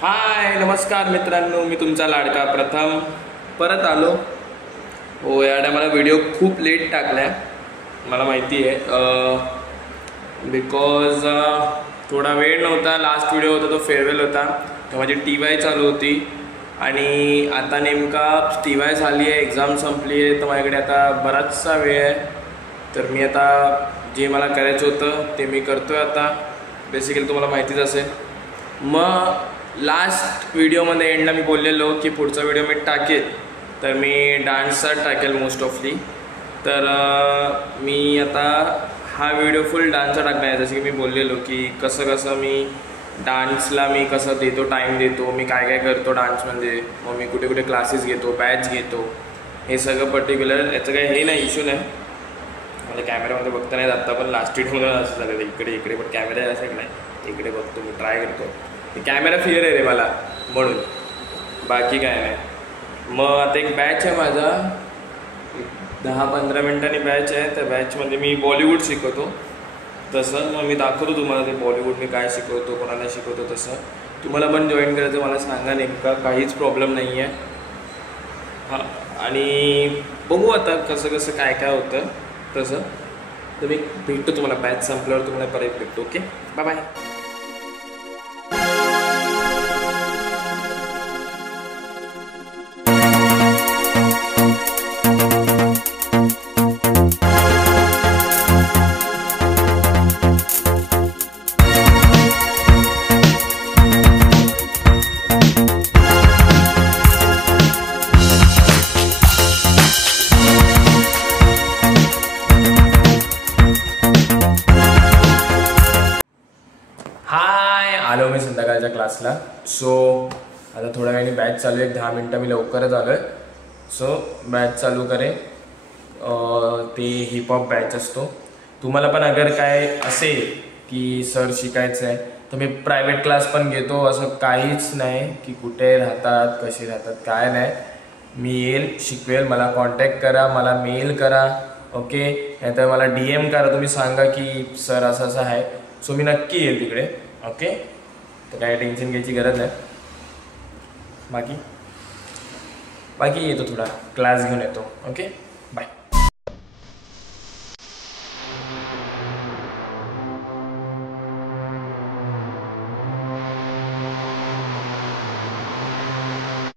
हाय नमस्कार मित्रांनो, मी तुमचा लाडका प्रथम परत आलो. हो यार, मला व्हिडिओ खूप लेट टाकलाय, मला माहिती आहे. बिकॉज थोडा वेळ नव्हता. लास्ट व्हिडिओ होता तो फेअरवेल होता, तर माझी TY चालू होती आणि आता नेमका TY झाली आहे, एक्झाम संपली आहे, तर माझ्याकडे आता बराचसा वेळ आहे. तर मी आता जे मला करायचं होतं ते मी करतो आहे आता. बेसिकली तुम्हाला माहितीच असेल. मग लास्ट व्हिडिओमध्ये एंडला मी बोललेलो की पुढचा व्हिडिओ मी टाकेल, तर मी डान्सचा टाकेल मोस्ट ऑफली. तर मी आता हा व्हिडिओ फुल डान्सचा टाकणार आहे. जसं की मी बोललेलो की कसं कसं मी डान्सला मी कसं देतो, टाईम देतो, मी काय काय करतो डान्समध्ये, मग मी कुठे कुठे क्लासेस घेतो, बॅच घेतो, हे सगळं पर्टिक्युलर. याचं काही हे नाही, इश्यू नाही. मला कॅमेरामध्ये बघता नाही जाता, पण लास्ट व्हिडिओमध्ये असं झालं इकडे इकडे, पण कॅमेरा असं नाही, इकडे बघतो मी, ट्राय करतो. कॅमेरा फिअर आहे रे मला, म्हणून बाकी काय नाही. मग आता एक बॅच आहे माझा, 10-15 मिनिटांनी बॅच आहे. त्या बॅचमध्ये मी बॉलिवूड शिकवतो. तसं मग मी दाखवतो तुम्हाला ते बॉलिवूड मी काय शिकवतो, कोणाला शिकवतो. तसं तुम्हाला पण जॉईन करायचं मला सांगा, नेमका काहीच प्रॉब्लेम नाही आहे. हां, आणि बघू आता कसं कसं काय काय होतं. तसं तर मी भेटतो तुम्हाला, बॅच संपल्यावर तुम्हाला परत भेटतो. Okay, bye bye. आलो मी संध्याकाळच्या क्लासला. सो आता थोड्या वेळाने बॅच चालू आहे, 10 मिनटं मी लवकरच आलो आहे. सो बॅच चालू करेन. ते हिपहॉप बॅच असतो. तुम्हाला पण अगर काय असेल की सर शिकायचं आहे, तर मी प्रायव्हेट क्लास पण घेतो. असं काहीच नाही की कुठे राहतात, कसे राहतात, काय नाही. मी येईल, शिकवेल. मला कॉन्टॅक्ट करा, मला मेल करा. ओके, नाहीतर मला DM करा. तुम्ही सांगा की सर असं असं आहे. सो मी नक्की येईल तिकडे. ओके, तर काय टेन्शन घ्यायची गरज नाही. बाकी येतो, थोडा क्लास घेऊन येतो. Okay, bye.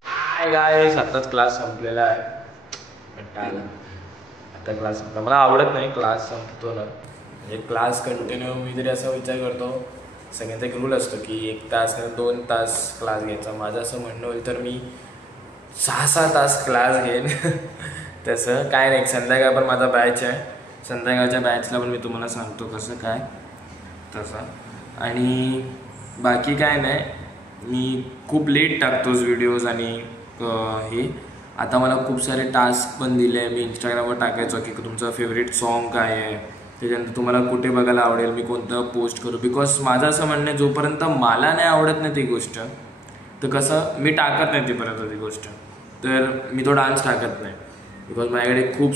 हाय गाईस, आत्ताच क्लास संपलेला आहे. आता क्लास संपला. मला आवडत नाही क्लास संपतो ना, म्हणजे क्लास कंटिन्यू. मी तरी असा विचार करतो, सगळ्यांचा एक रूल असतो की 1 तास किंवा 2 तास क्लास घ्यायचा. माझं असं म्हणणं होईल तर मी 6-6 तास क्लास घेईन. तसं काय नाही. संध्याकाळ पण माझा बॅच आहे, संध्याकाळच्या बॅचला पण मी तुम्हाला सांगतो कसं काय तसं. आणि बाकी काय नाही, मी खूप लेट टाकतोच व्हिडिओज. आणि हे आता मला खूप सारे टास्क पण दिले आहे. मी इंस्टाग्रामवर टाकायचो की तुमचं फेवरेट सॉन्ग काय आहे, त्याच्यानंतर तुम्हाला कुठे बघायला आवडेल, मी कोणतं पोस्ट करू. बिकॉज माझं असं म्हणणं आहे, जोपर्यंत मला नाही आवडत नाही ती गोष्ट, तर कसं मी टाकत नाही तीपर्यंत ती गोष्ट, तर मी तो डान्स टाकत नाही. बिकॉज माझ्याकडे खूप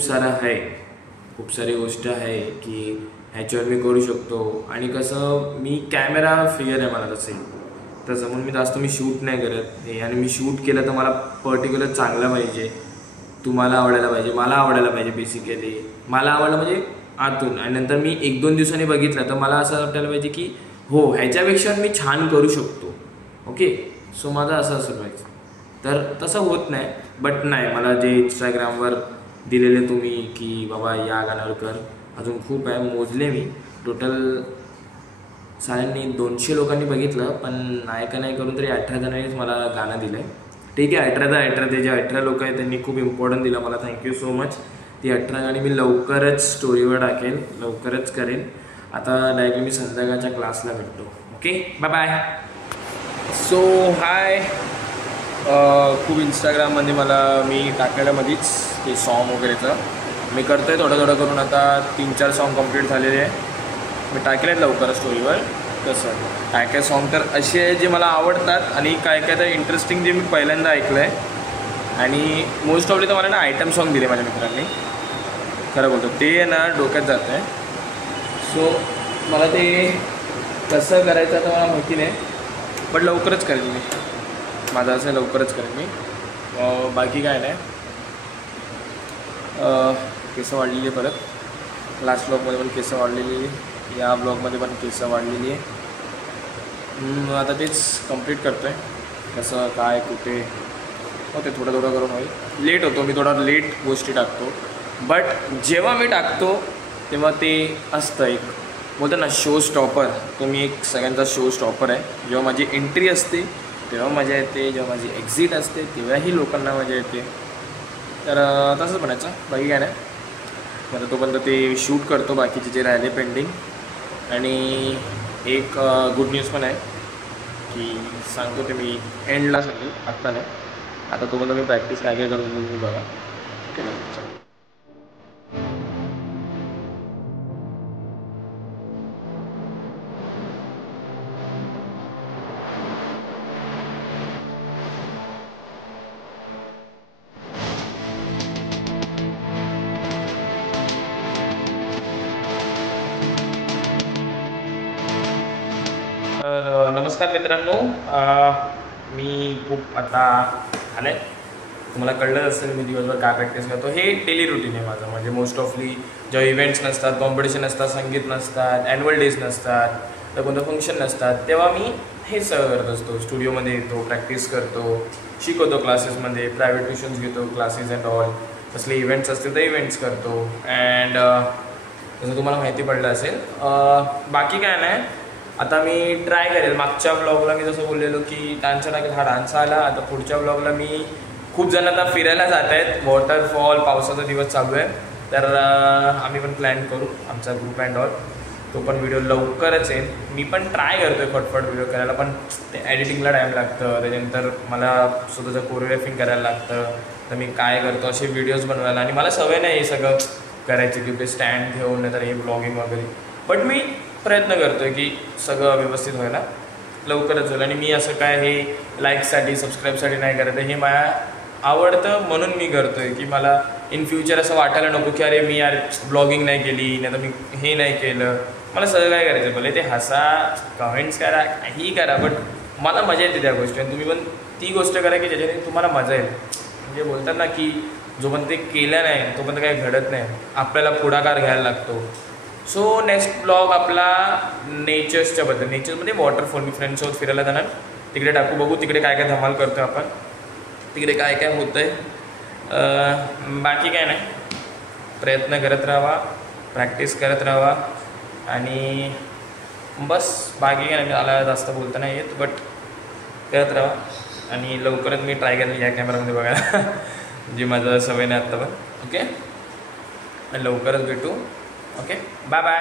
सारी गोष्ट आहे की ह्याच्यावर मी करू शकतो. आणि कसं मी कॅमेरा फिअर आहे मला तसं म्हणून मी शूट नाही करत हे. आणि मी शूट केलं तर मला पर्टिक्युलर चांगलं पाहिजे, तुम्हाला आवडायला पाहिजे, मला आवडायला पाहिजे. बेसिकली मला आवडलं म्हणजे आतून. आणि नंतर मी 1-2 दिवसांनी बघितलं तर मला असं वाटायला पाहिजे की हो, ह्याच्यापेक्षा मी छान करू शकतो. ओके, सो माझं असं पाहिजे. तर तसं होत नाही. बट नाही, मला जे इंस्टाग्रामवर दिलेले तुम्ही की बाबा या गाण्यावर कर, अजून खूप आहे. मोजले मी टोटल 250 लोकांनी बघितलं, पण नाही करून तरी 18 जणांनीच मला गाणं दिलं आहे. ठीक आहे, 18 ते जे 18 लोक आहेत त्यांनी खूप इम्पॉर्टंट दिलं मला. Thank you so much. ती 18 गाणी मी लवकरच स्टोरीवर टाकेल, लवकरच करेन. आता डायरेक्ट मी संध्याकाळच्या क्लासला भेटतो. Okay, bye bye. So hi, खूप इंस्टाग्राममध्ये मी टाकायला मध्येच ते सॉन्ग वगैरेचं मी करतो आहे. थोडं करून आता 3-4 सॉन्ग कंप्लीट झालेले आहे. मी टाकेल आहेत लवकरच स्टोरीवर. कसं काय सॉन्ग तर असे आहे जे मला आवडतात, आणि काय तर इंटरेस्टिंग जे मी पहिल्यांदा ऐकलं आहे. आणि मोस्ट ऑफली तर मला ना आयटम सॉन्ग दिले माझ्या मित्रांनी, खरं बोलतो ते ना डोक्यात जातं आहे. सो मला ते कसं करायचं तर मला माहिती नाही, बट लवकरच करेल मी. माझं असं लवकरच करेन मी. बाकी काय नाही. केस वाढलेली आहे परत. लास्ट ब्लॉगमध्ये पण केस वाढलेली आहे, या ब्लॉगमध्ये पण केस वाढलेली आहे. आता तेच कंप्लीट करतो आहे, कसं काय कुठे ते थोडं करून होईल. लेट होतो मी, थोडा लेट गोष्टी टाकतो, बट जेव्हा मी टाकतो तेव्हा ते असतं एक बोलतो ना शो स्टॉपर. तो मी एक सगळ्यांचा शो स्टॉपर आहे. जेव्हा माझी एंट्री असते तेव्हा मजा येते, जेव्हा माझी एक्झिट असते तेव्हाही लोकांना मजा येते. तर तसंच म्हणायचं, बाकी काय नाही. आता तोपर्यंत ते शूट करतो बाकीचे जे राहिले पेंडिंग. आणि एक गुड न्यूज पण आहे की सांगतो ते मी एंडला सांगेल, आत्ता नाही. आता तोपर्यंत मी प्रॅक्टिस काय करून बघा. नमस्कार मित्रांनो, मी खूप आता आलं आहे. तुम्हाला कळलं असेल मी दिवसभर काय प्रॅक्टिस करतो. हे डेली रुटीन आहे माझं. म्हणजे मोस्ट ऑफली जेव्हा इव्हेंट्स नसतात, कॉम्पिटिशन नसतात, संगीत नसतात, ॲन्युअल डेज नसतात, तर कोणतं फंक्शन नसतात, तेव्हा मी हे सगळं करत असतो. स्टुडिओमध्ये येतो, प्रॅक्टिस करतो, शिकवतो क्लासेसमध्ये, प्रायव्हेट ट्युशन्स घेतो, क्लासेस अँड ऑल. कसले इव्हेंट्स असतील तर इव्हेंट्स करतो. अँड जसं तुम्हाला माहिती पडलं असेल, बाकी काय नाही. आता मी ट्राय करेल. मागच्या ब्लॉगला मी जसं बोललेलो की डान्सचा टाकेल, हा डान्स आला. आता पुढच्या ब्लॉगला मी खूप जण आता फिरायला जात आहेत, वॉटरफॉल, पावसाचा दिवस चालू आहे, तर आम्ही पण प्लॅन करू आमचा ग्रुप अँड ऑल. तो पण व्हिडिओ लवकरच येईल. मी पण ट्राय करतो आहे फटफट व्हिडिओ करायला, पण ते एडिटिंगला टाईम लागतं. त्याच्यानंतर मला स्वतःचं कोरिओग्राफिंग करायला लागतं. तर मी काय करतो असे व्हिडिओज बनवायला, आणि मला सवय नाही हे सगळं करायची की ते स्टँड घेऊन नाही तर हे ब्लॉगिंग वगैरे. बट मी प्रयत्न करतो आहे की सगळं व्यवस्थित व्हायला लवकरच होईल. आणि मी असं काय हे लाईकसाठी सबस्क्राईबसाठी नाही करत आहे, हे मला आवडतं म्हणून मी करतो आहे. की मला इन फ्युचर असं वाटायला नको की अरे मी यार ब्लॉगिंग नाही केली, नाही तर मी हे नाही केलं. मला सगळं काय करायचं, भले ते हसा, कमेंट्स करा, काहीही करा, बट मला मजा येते त्या गोष्टी. आणि तुम्ही पण ती गोष्ट करा की ज्याच्याने तुम्हाला मजा येईल. म्हणजे बोलतात ना की जोपर्यंत ते केलं नाही तोपर्यंत काही घडत नाही, आपल्याला पुढाकार घ्यायला लागतो. सो नेक्स्ट ब्लॉग आपला नेचर्सच्या बद्दल, नेचरमध्ये वॉटरफॉल. मी फ्रेंड्ससोबत फिरायला जाणार, तिकडे टाकू, बघू तिकडे काय काय धमाल करतो आपण, तिकडे काय काय होतं आहे. बाकी काय नाही, प्रयत्न करत राहा, प्रॅक्टिस करत राहा, आणि बस. बाकी काय नाही, मला जास्त बोलता नाही येत, बट करत राहा. आणि लवकरच मी ट्राय करेन या कॅमेरामध्ये बघायला जी माझं सवय नाही आत्ता पण. ओके, आणि लवकरच भेटू. Okay, bye bye.